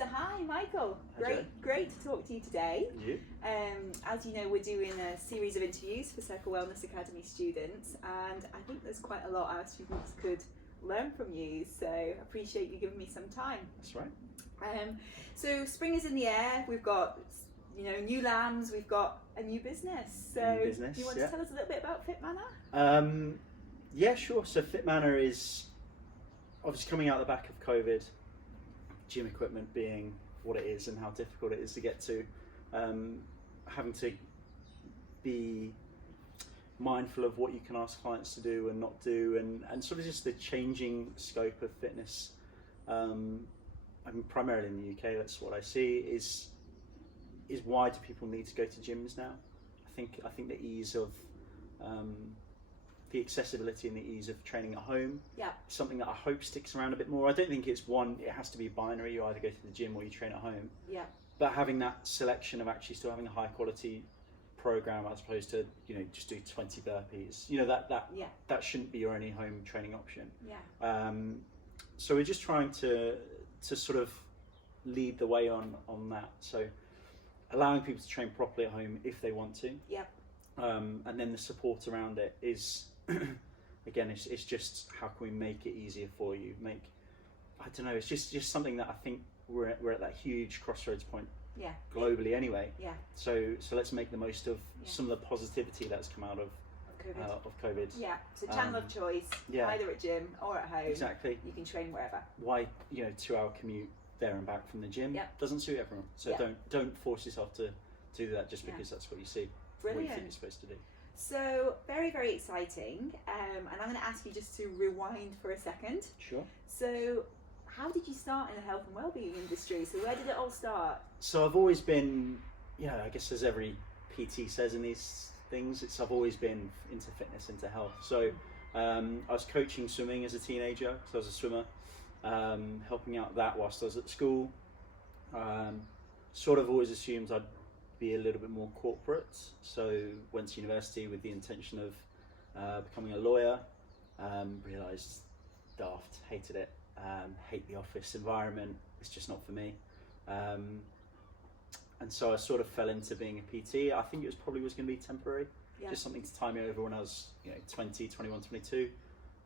So hi, Michael. Hi, Great to talk to you today. You? As you know, we're doing a series of interviews for Circle Wellness Academy students, and I think there's quite a lot our students could learn from you. So I appreciate you giving me some time. That's right. So spring is in the air. We've got new lambs. We've got a new business. So New business, do you want yeah. to tell us a little bit about Fit Manor? Yeah, sure. So Fit Manor is obviously coming out the back of COVID, gym equipment being what it is and how difficult it is to get to, having to be mindful of what you can ask clients to do and not do, and sort of just the changing scope of fitness. I mean, primarily in the UK, that's what I see is why do people need to go to gyms now? I think the ease of the accessibility and the ease of training at home, something that I hope sticks around a bit more. I don't think it has to be binary. You either go to the gym or you train at home. But having that selection of actually still having a high quality program as opposed to just do 20 burpees. That shouldn't be your only home training option. So we're just trying to sort of lead the way on that. So allowing people to train properly at home if they want to. And then the support around it is, again, it's just how can we make it easier for you? I don't know, it's just something that I think we're at that huge crossroads point globally anyway. So let's make the most of some of the positivity that's come out of COVID. So channel of choice, either at gym or at home. Exactly. You can train wherever. Why 2-hour commute there and back from the gym doesn't suit everyone. So don't force yourself to do that just because that's what you see. Brilliant. What you think you're supposed to do. So very, very exciting. And I'm going to ask you just to rewind for a second. Sure. So how did you start in the health and wellbeing industry? So where did it all start? So I've always been, I guess as every PT says in these things, I've always been into fitness, into health. So I was coaching swimming as a teenager, so I was a swimmer, helping out that whilst I was at school. Sort of always assumed I'd be a little bit more corporate, so went to university with the intention of becoming a lawyer. Realised daft, hated it, hate the office environment, it's just not for me. And so I sort of fell into being a PT. I think it was going to be temporary, just something to tie me over when I was 20, 21, 22,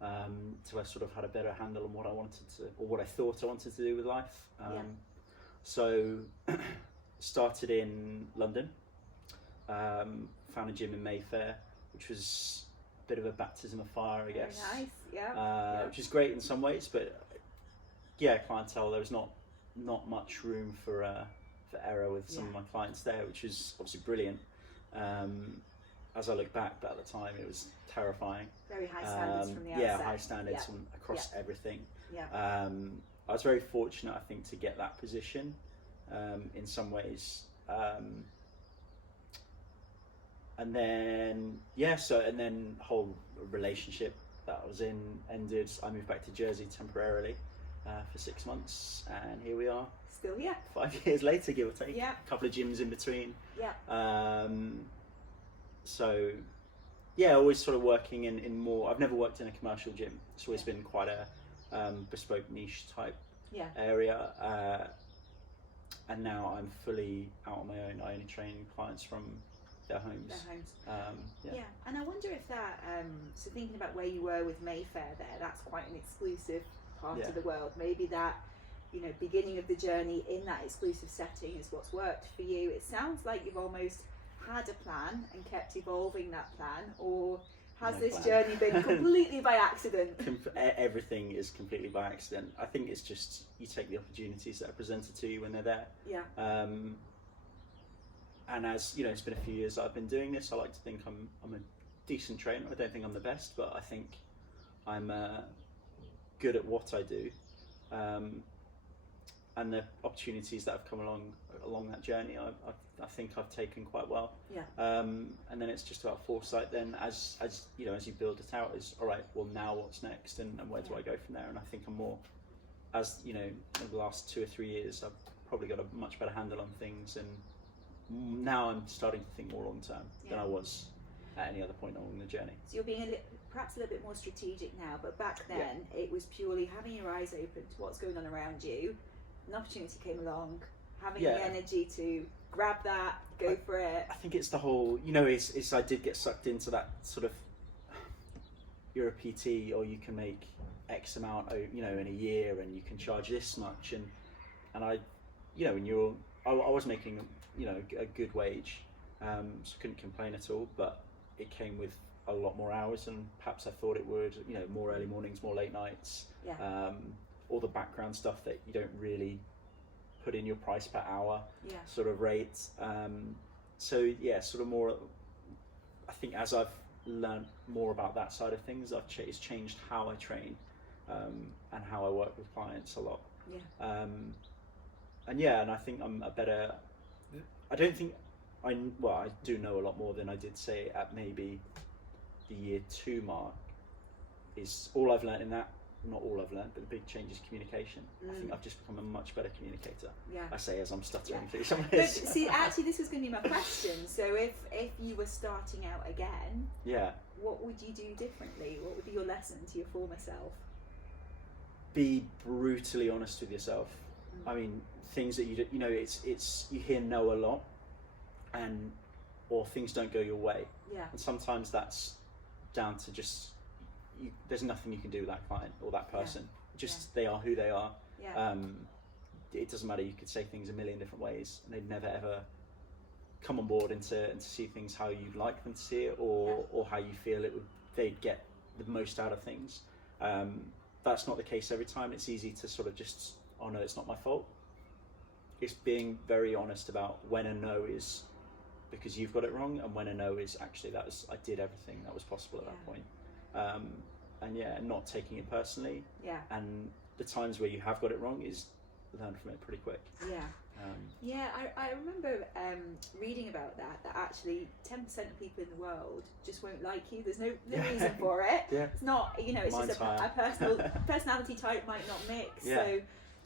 till I sort of had a better handle on what I wanted to, or what I thought I wanted to do with life. So started in London, found a gym in Mayfair, which was a bit of a baptism of fire, I guess. Very nice, which is great in some ways, but clientele, there was not much room for error with some of my clients there, which was obviously brilliant. As I look back, but at the time it was terrifying. Very high standards from the outset. Yeah, high standards across everything. I was very fortunate, I think, to get that position in some ways. And then whole relationship that I was in ended. I moved back to Jersey temporarily for 6 months, and here we are. Still here. 5 years later, give or take. A couple of gyms in between. So always sort of working in more. I've never worked in a commercial gym. It's always been quite a bespoke niche type area. And now I'm fully out on my own. I only train clients from their homes. And I wonder if that, so thinking about where you were with Mayfair there, that's quite an exclusive part of the world. Maybe that, beginning of the journey in that exclusive setting is what's worked for you. It sounds like you've almost had a plan and kept evolving that plan, or has this journey been completely by accident? Everything is completely by accident. I think it's just you take the opportunities that are presented to you when they're there. And as it's been a few years that I've been doing this, I like to think I'm a decent trainer. I don't think I'm the best, but I think I'm good at what I do. And the opportunities that have come along that journey, I think I've taken quite well. And then it's just about foresight. Then, as you build it out, is all right. Well, now what's next, and where do I go from there? And I think I'm more, as in the last 2 or 3 years, I've probably got a much better handle on things, and now I'm starting to think more long term than I was at any other point along the journey. So you're being perhaps a little bit more strategic now, but back then it was purely having your eyes open to what's going on around you, an opportunity came along, having the energy to grab that, go for it. I think it's the whole, it's I did get sucked into that sort of, you're a PT or you can make X amount, in a year and you can charge this much. And I, I was making, a good wage, so I couldn't complain at all, but it came with a lot more hours than perhaps I thought it would, more early mornings, more late nights, all the background stuff that you don't really put in your price per hour sort of rate. So sort of more, I think as I've learned more about that side of things, it's changed how I train and how I work with clients a lot. And I think I'm a better, I don't think, I do know a lot more than I did say at maybe the year 2 mark. Is all I've learned in that, not all I've learned, but the big change is communication. I think I've just become a much better communicator. I say as I'm stuttering through some of this. But see, actually this was going to be my question. So if you were starting out again, what would you do differently? What would be your lesson to your former self? Be brutally honest with yourself. I mean, things that it's you hear no a lot, or things don't go your way. And sometimes that's down to just, there's nothing you can do with that client or that person. They are who they are. It doesn't matter. You could say things a million different ways, and they'd never ever come on board and to see things how you'd like them to see it, or how you feel they'd get the most out of things. That's not the case every time. It's easy to sort of just, oh no, it's not my fault. It's being very honest about when a no is because you've got it wrong, and when a no is actually I did everything that was possible at that point. And not taking it personally. And the times where you have got it wrong is learn from it pretty quick. I remember reading about that actually 10% of people in the world just won't like you. There's no reason for it. It's not, it's just a personality type might not mix. So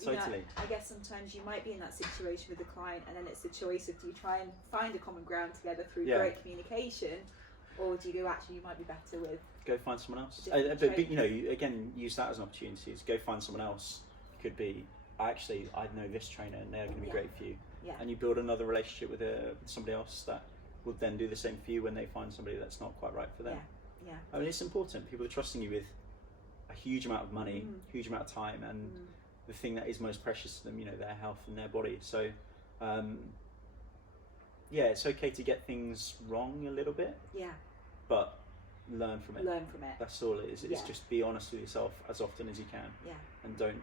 totally. I guess sometimes you might be in that situation with a client, and then it's the choice of, do you try and find a common ground together through great communication, or do you go, actually you might be better with, go find someone else. But you again, use that as an opportunity. Go find someone else. Could be, I know this trainer and they're going to be great for you. And you build another relationship with somebody else that will then do the same for you when they find somebody that's not quite right for them. I mean, it's important. People are trusting you with a huge amount of money, huge amount of time, and the thing that is most precious to them, their health and their body. So it's okay to get things wrong a little bit, but learn from it. That's all it is. It's just be honest with yourself as often as you can, and don't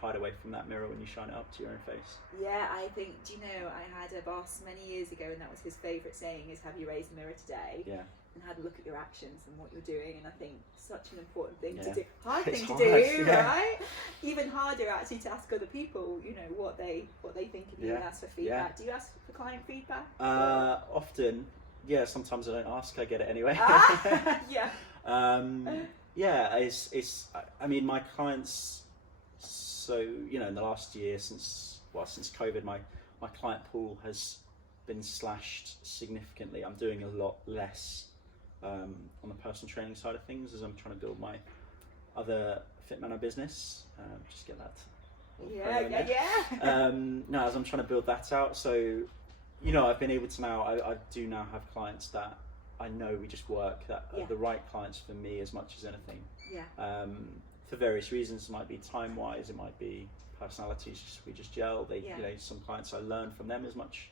hide away from that mirror when you shine it up to your own face. I think, I had a boss many years ago, and that was his favourite saying is, have you raised the mirror today? And had a look at your actions and what you're doing. And I think such an important thing to do, hard thing to do, right? Even harder actually to ask other people, what they think of you, and ask for feedback. Do you ask for client feedback? Often. Sometimes I don't ask, I get it anyway. It's I mean, my clients, so in the last year since COVID, my client pool has been slashed significantly. I'm doing a lot less on the personal training side of things as I'm trying to build my other Fit Manor business. Just get that. As I'm trying to build that out, so I've been able to now, I do now have clients that I know we just work, that are the right clients for me as much as anything. For various reasons. It might be time-wise, it might be personalities, we just gel. Some clients I learn from them as much.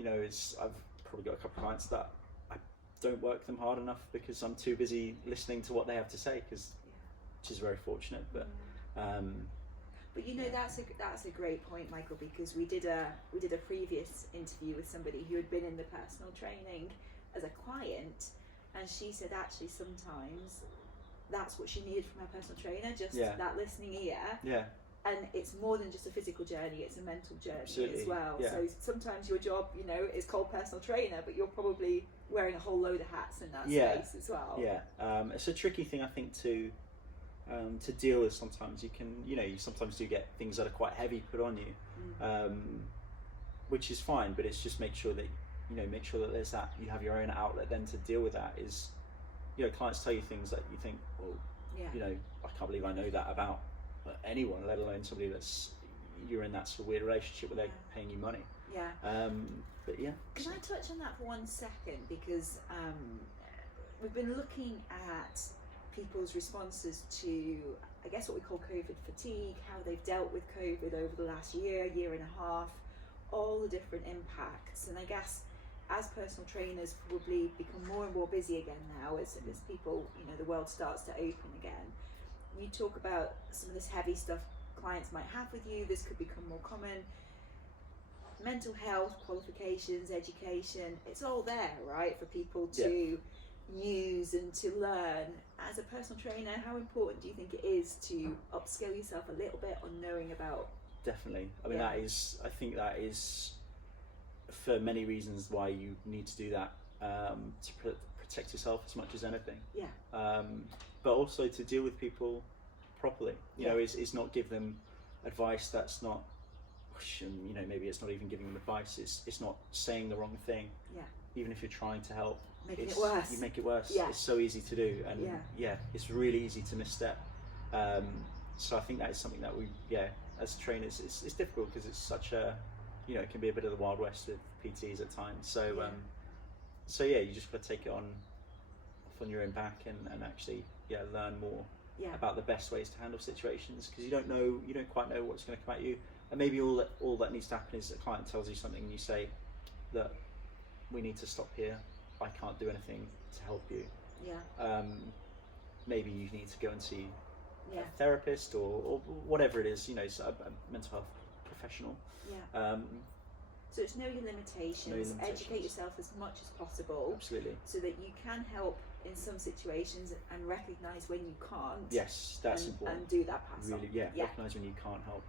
I've probably got a couple of clients that I don't work them hard enough because I'm too busy listening to what they have to say, which is very fortunate. But that's a great point, Michael, because we did a previous interview with somebody who had been in the personal training as a client, and she said actually sometimes that's what she needed from her personal trainer, just that listening ear. And it's more than just a physical journey, it's a mental journey as well. So sometimes your job, is called personal trainer, but you're probably wearing a whole load of hats in that space as well. It's a tricky thing, I think, to deal with. Sometimes you can, you sometimes do get things that are quite heavy put on you, which is fine, but it's just make sure that there's that, you have your own outlet then to deal with that. Is, clients tell you things that you think, well, I can't believe I know that about anyone, let alone somebody that's, you're in that sort of weird relationship where they're paying you money. Yeah. But yeah. Can I touch on that for 1 second? Because we've been looking at people's responses to, I guess, what we call COVID fatigue, how they've dealt with COVID over the last year and a half, all the different impacts. And I guess as personal trainers probably become more and more busy again now, as people, you know, the world starts to open again, you talk about some of this heavy stuff clients might have with you. This could become more common. Mental health, qualifications, education, it's all there, right, for people to use and to learn. As a personal trainer, how important do you think it is to upskill yourself a little bit on knowing about? Definitely. I mean, I think that is, for many reasons, why you need to do that, to protect yourself as much as anything. Yeah. But also to deal with people properly. You know, is not give them advice that's not, you know, maybe it's not even giving them advice. It's not saying the wrong thing. Yeah. Even if you're trying to help, making it worse. You make it worse. Yeah. It's so easy to do, and it's really easy to misstep. So I think that is something that we, as trainers, it's difficult because it's such a, you know, it can be a bit of the Wild West with PTs at times. So you just got to take it off on your own back and actually learn more about the best ways to handle situations, because you don't quite know what's going to come at you, and maybe all that needs to happen is a client tells you something and you say that we need to stop here, I can't do anything to help you. Maybe you need to go and see a therapist or whatever it is, you know, a mental health professional. So it's know your limitations, educate yourself as much as possible. Absolutely. So that you can help in some situations and recognise when you can't. Yes, that's important. And do that pass on. Recognise when you can't help.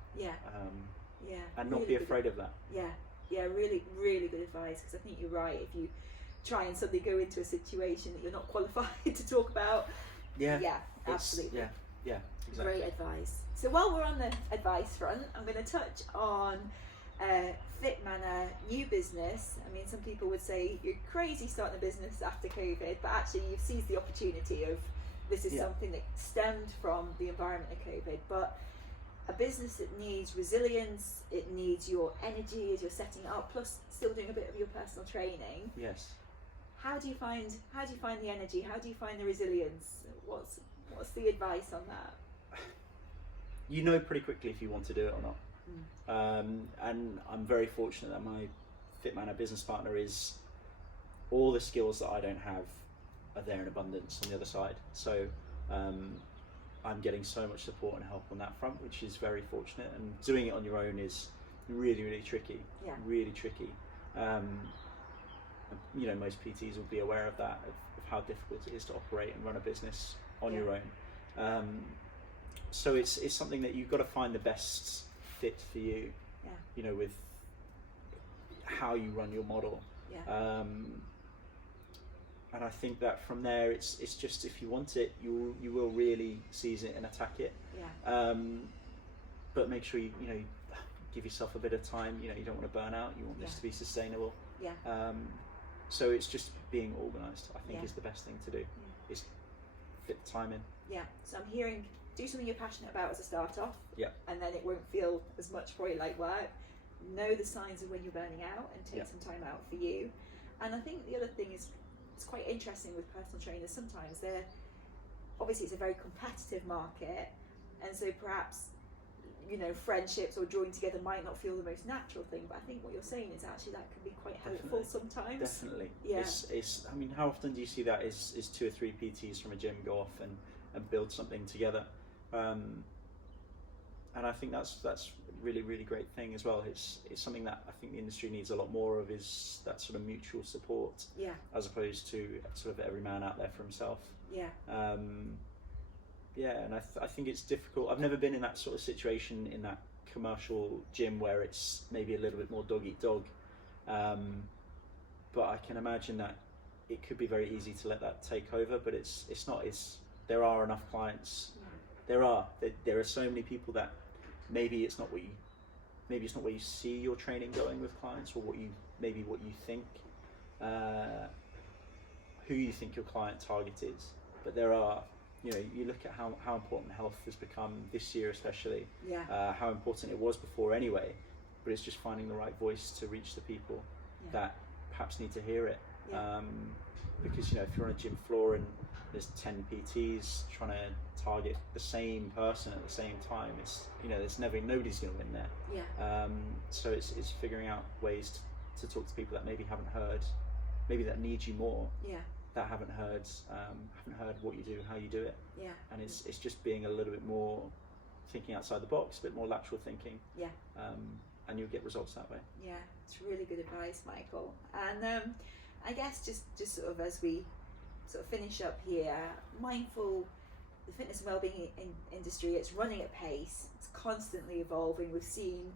And really not be afraid of that. Really, really good advice, because I think you're right. If you try and suddenly go into a situation that you're not qualified to talk about, absolutely. Exactly. Great advice. So while we're on the advice front, I'm going to touch on Fit Manor, new business. I mean, some people would say you're crazy starting a business after COVID, but actually you've seized the opportunity of this is something that stemmed from the environment of COVID. But a business that needs resilience, it needs your energy as you're setting it up, plus still doing a bit of your personal training. Yes. How do you find the energy? How do you find the resilience? What's the advice on that? You know pretty quickly if you want to do it or not. And I'm very fortunate that my Fit Manor business partner is, all the skills that I don't have are there in abundance on the other side. So I'm getting so much support and help on that front, which is very fortunate. And doing it on your own is really, really tricky. Really tricky. You know, most PTs will be aware of that, of how difficult it is to operate and run a business on your own. So it's something that you've got to find the best fit for you. You know, with how you run your model. And I think that from there, it's just, if you want it, you will really seize it and attack it. But make sure you give yourself a bit of time. You know, you don't want to burn out. You want this to be sustainable. So it's just being organised, I think, is the best thing to do. Is fit the time in. So I'm hearing, do something you're passionate about as a start off. And then it won't feel as much for you like work. Know the signs of when you're burning out and take some time out for you. And I think the other thing is, it's quite interesting with personal trainers. Sometimes obviously it's a very competitive market, and so perhaps, you know, friendships or drawing together might not feel the most natural thing, but I think what you're saying is actually that can be quite helpful sometimes. Definitely. It's I mean, how often do you see that is 2 or 3 PTs from a gym go off and build something together? And I think that's a really, really great thing as well. It's something that I think the industry needs a lot more of, is that sort of mutual support, as opposed to sort of every man out there for himself. And I think it's difficult. I've never been in that sort of situation in that commercial gym where it's maybe a little bit more dog eat dog, but I can imagine that it could be very easy to let that take over. But it's not. There are enough clients. There are so many people that maybe it's not what you see your training going with clients, or what you think, who you think your client target is. But there are you know, you look at how important health has become this year, especially. Yeah. How important it was before anyway, but it's just finding the right voice to reach the people that perhaps need to hear it. Yeah. Because, you know, if you're on a gym floor and there's 10 PTs trying to target the same person at the same time, it's, you know, nobody's going to win there. Yeah. So it's figuring out ways to talk to people that maybe haven't heard, maybe that need you more. Yeah. That haven't heard what you do, how you do it. Yeah. And it's just being a little bit more thinking outside the box, a bit more lateral thinking. Yeah. And you'll get results that way. Yeah, it's really good advice, Michael. And I guess just sort of as we sort of finish up here, mindful, the fitness and wellbeing industry, it's running at pace. It's constantly evolving. We've seen,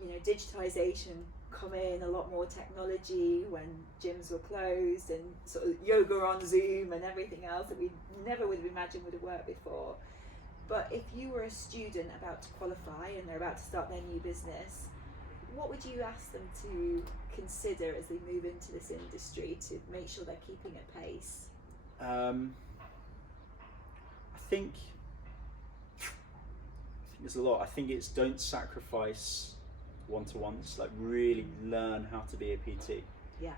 you know, digitization come in, a lot more technology when gyms were closed, and sort of yoga on Zoom and everything else that we never would have imagined would have worked before. But if you were a student about to qualify and they're about to start their new business, what would you ask them to consider as they move into this industry to make sure they're keeping at pace? I think there's a lot. I think it's don't sacrifice one-to-ones, like really learn how to be a PT. Yeah.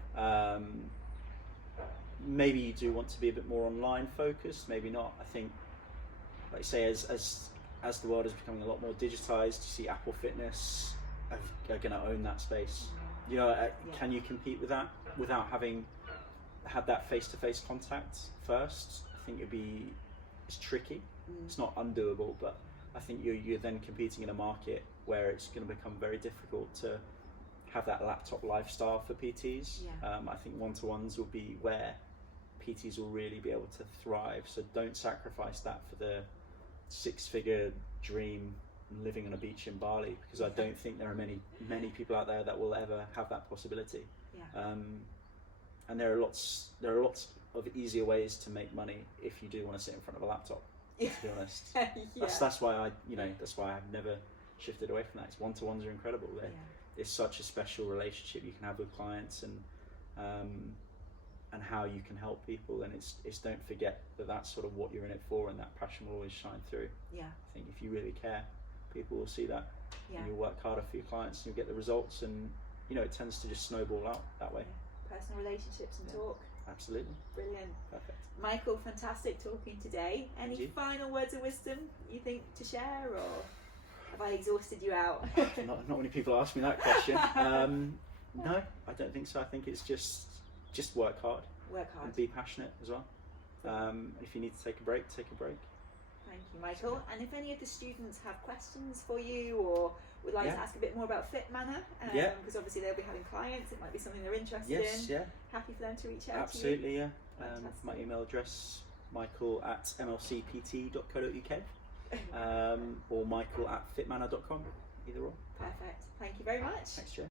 Maybe you do want to be a bit more online focused, maybe not. I think, like I say, as the world is becoming a lot more digitized, you see Apple Fitness are going to own that space. You know, can you compete with that without having had that face-to-face contact first? I think it's tricky. It's not undoable, but I think you're then competing in a market where it's going to become very difficult to have that laptop lifestyle for PTs. Yeah. I think one-to-ones will be where PTs will really be able to thrive. So don't sacrifice that for the six-figure dream living on a beach in Bali, because I don't think there are many people out there that will ever have that possibility. Yeah. And there are lots of easier ways to make money if you do want to sit in front of a laptop. Yeah. To be honest, Yeah. that's why I've never shifted away from that. It's one-to-ones are incredible. It's such a special relationship you can have with clients, and how you can help people, and it's don't forget that that's sort of what you're in it for, and that passion will always shine through. Yeah. I think if you really care, people will see that. Yeah. And you'll work harder for your clients, and you'll get the results, and you know, it tends to just snowball out that way. Yeah. Personal relationships and talk. Absolutely. Brilliant. Perfect. Michael, fantastic talking today. Any final words of wisdom you think to share, or have I exhausted you out? not many people ask me that question. No, I don't think so. I think it's just work hard. Work hard. And be passionate as well. If you need to take a break, take a break. Thank you, Michael. And if any of the students have questions for you, or would like to ask a bit more about Fit Manor, because obviously they'll be having clients, it might be something they're interested in. Happy for them to reach out to you. Absolutely, yeah. My email address, michael@mlcpt.co.uk, or michael@fitmanor.com, either or. Perfect. Thank you very much. Thanks, Joe.